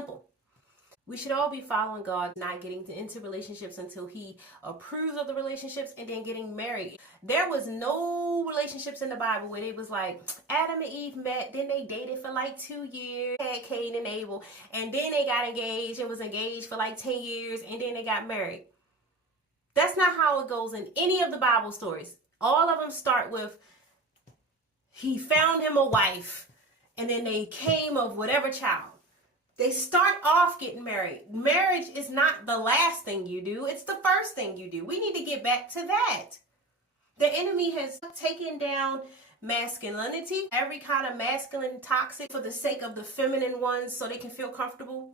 simple. We should all be following God, not getting into relationships until he approves of the relationships and then getting married. There was no relationships in the Bible where it was like Adam and Eve met, then they dated for like 2 years, had Cain and Abel, and then they got engaged and was engaged for like 10 years, and then they got married. That's not how it goes in any of the Bible stories. All of them start with, he found him a wife, and then they came of whatever child. They start off getting married. Marriage is not the last thing you do. It's the first thing you do. We need to get back to that. The enemy has taken down masculinity, every kind of masculine toxic for the sake of the feminine ones so they can feel comfortable.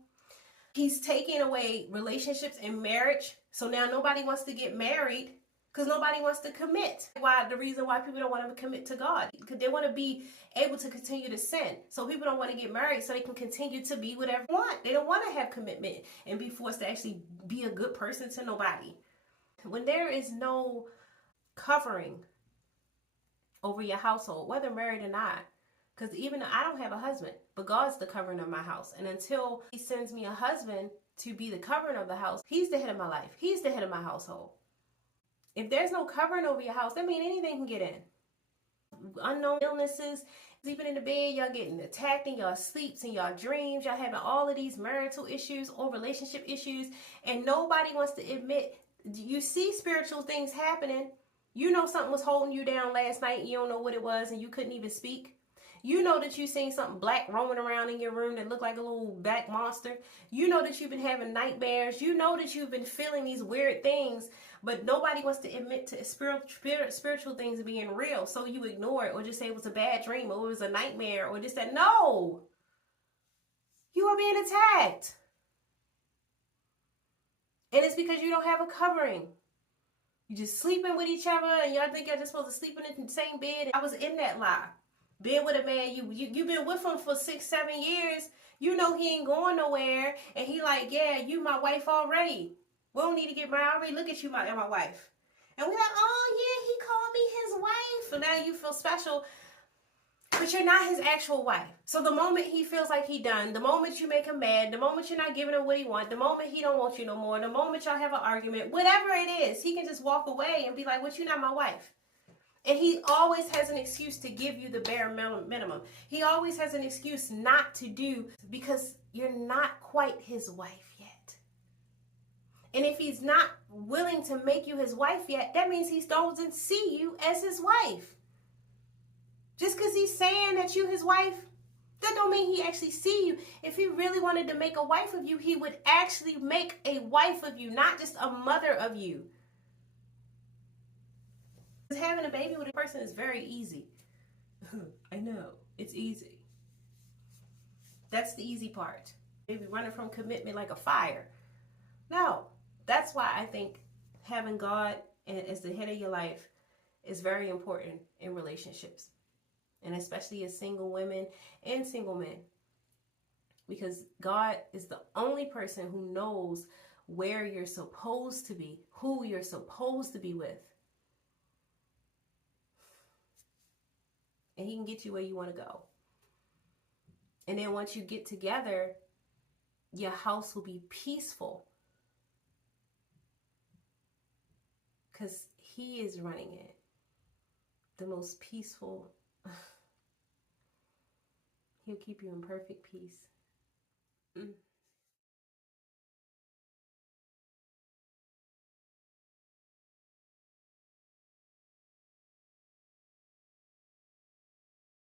He's taking away relationships and marriage. So now nobody wants to get married because nobody wants to commit. The reason why people don't want to commit to God, because they want to be able to continue to sin. So people don't want to get married so they can continue to be whatever they want. They don't want to have commitment and be forced to actually be a good person to nobody. When there is no covering over your household, whether married or not, because even I don't have a husband, but God's the covering of my house. And until he sends me a husband to be the covering of the house, he's the head of my life. He's the head of my household. If there's no covering over your house, that means anything can get in. Unknown illnesses, sleeping in the bed, y'all getting attacked in y'all sleeps and y'all dreams, y'all having all of these marital issues or relationship issues, and nobody wants to admit. You see spiritual things happening. You know something was holding you down last night, you don't know what it was, and you couldn't even speak. You know that you seen something black roaming around in your room that looked like a little black monster. You know that you've been having nightmares. You know that you've been feeling these weird things, but nobody wants to admit to spiritual things being real. So you ignore it or just say it was a bad dream or it was a nightmare or just that. No, you are being attacked. And it's because you don't have a covering. You just sleeping with each other and y'all think y'all just supposed to sleep in the same bed. I was in that lie. Being with a man, you've been with him for 6-7 years. You know he ain't going nowhere. And he like, yeah, you my wife already. We don't need to get married. I already look at you, my wife. And we're like, oh yeah, he called me his wife. So now you feel special. But you're not his actual wife. So the moment he feels like he done, the moment you make him mad, the moment you're not giving him what he wants, the moment he don't want you no more, the moment y'all have an argument, whatever it is, he can just walk away and be like, what, you not my wife? And he always has an excuse to give you the bare minimum. He always has an excuse not to do because you're not quite his wife yet. And if he's not willing to make you his wife yet, that means he doesn't see you as his wife. Just because he's saying that you his wife, that don't mean he actually see you. If he really wanted to make a wife of you, he would actually make a wife of you, not just a mother of you. Having a baby with a person is very easy. I know, it's easy. That's the easy part. Maybe running from commitment like a fire. No, that's why I think having God as the head of your life is very important in relationships. And especially as single women and single men. Because God is the only person who knows where you're supposed to be, who you're supposed to be with. And he can get you where you want to go. And then once you get together, your house will be peaceful. Because he is running it. The most peaceful. He'll keep you in perfect peace.